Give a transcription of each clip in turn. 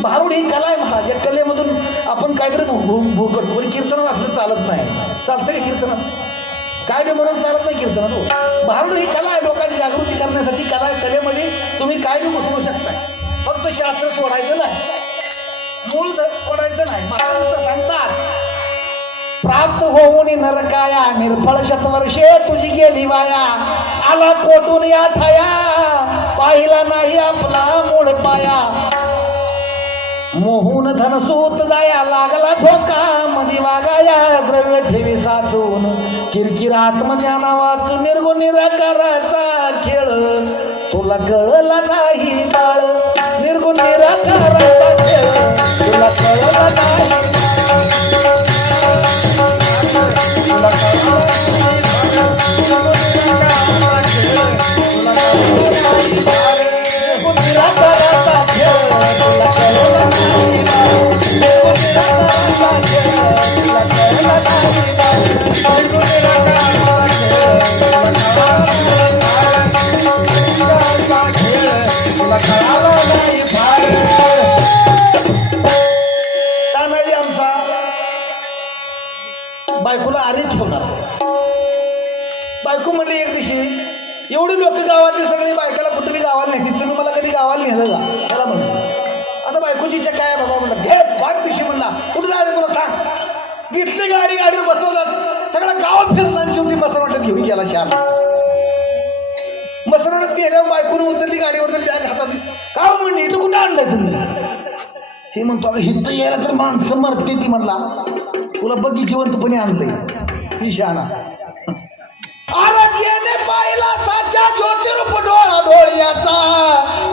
भारुड ही कला आहे महाराज. या कलेमधून आपण काहीतरी भूकटतो पण म्हणजे कीर्तनात असलं चालत नाही. चालतं का कीर्तनात? काय बी म्हणून चालत नाही कीर्तनात हो. भारुड ही कला आहे लोकांची जागृती करण्यासाठी कला आहे कलेमध्ये. तुम्ही काय बी घुसवू शकताय. फक्त शास्त्र सोडायचं नाही. मूळ ध- सोडायचं नाही. महाराज सांगतात प्राप्त होऊन नरकाया निर्फळ शतवर्षे तुझी गेली वाया. आला पोटून या ठाया. पाहिला नाही आपला मूळ पाया. मोहून धनसूत जाया लागला झोका मधी वागाया द्रव्य ठेवी साचून किरकिर आत्मज्ञाना वाचून निर्गुण निराकाराचा खेळ. तुला कळला नाही बाळ निर्गुण निराकाराचा खेळ. तुला बायको म्हणली एक दिवशी एवढी लोक गावातली सगळी बायकाला कुठली गावाला नाही तुम्ही मला कधी गावाला नेलं का? त्याला म्हणलं. आता बायकोची इच्छा काय बघा म्हणलं घे वाट पिशी म्हणला. कुठं जायचं तुला सांग. घेतली गाडी गाडीवर बसवलं सगळं गावात फिरला आणि शेवटी मसरवट्यात घेऊन गेला शाल. मसरवटत गेल्यावर बायकोनं उतरली गाडीवर बॅग हातात का म्हणली हो इथं कुठं आणलंय तुम्ही? हे म्हणतो अगं हिथं यायला तर माणसं मरते ती म्हणला. तुला बघी जिवंतपणे आणलंय. इशारा शहाणा पाहिला साच्या ज्योतिरूप डोळा डोळ्याचा.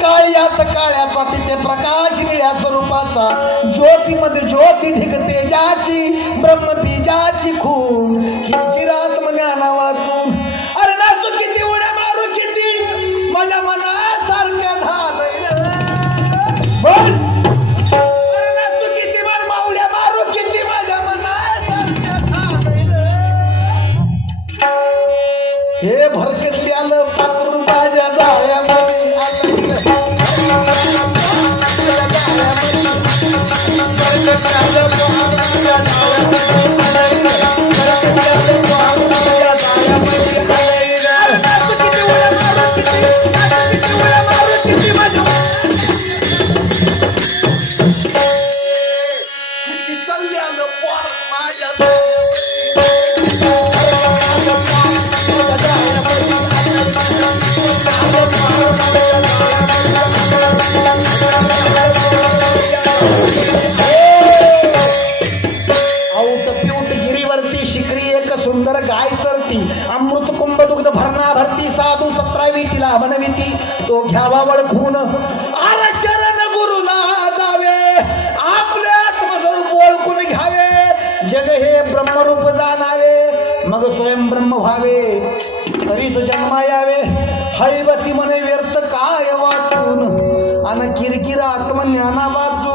काळ्यात काळ्याचा तिथे प्रकाश निळ्या स्वरूपाचा. ज्योतीमध्ये ज्योती ढिगते ज्याची ब्रह्म बीजाची खून. हे भरकती आलं सुंदर गाय चरती अमृत कुंभ दुग्ध भरणा भरती साधू सतरावी तिला म्हणविती तो घ्यावा वळखून. आरक्षण गुरुला जावे आपले आत्मस्वरूप ओळखून घ्यावे. जग हे ब्रह्मरूप जाणावे मग स्वयं ब्रह्म व्हावे. तरी तो जन्मा यावे. हैवती म्हणे व्यर्थ काय वाचून अन किरकिर आत्मज्ञाना वाचून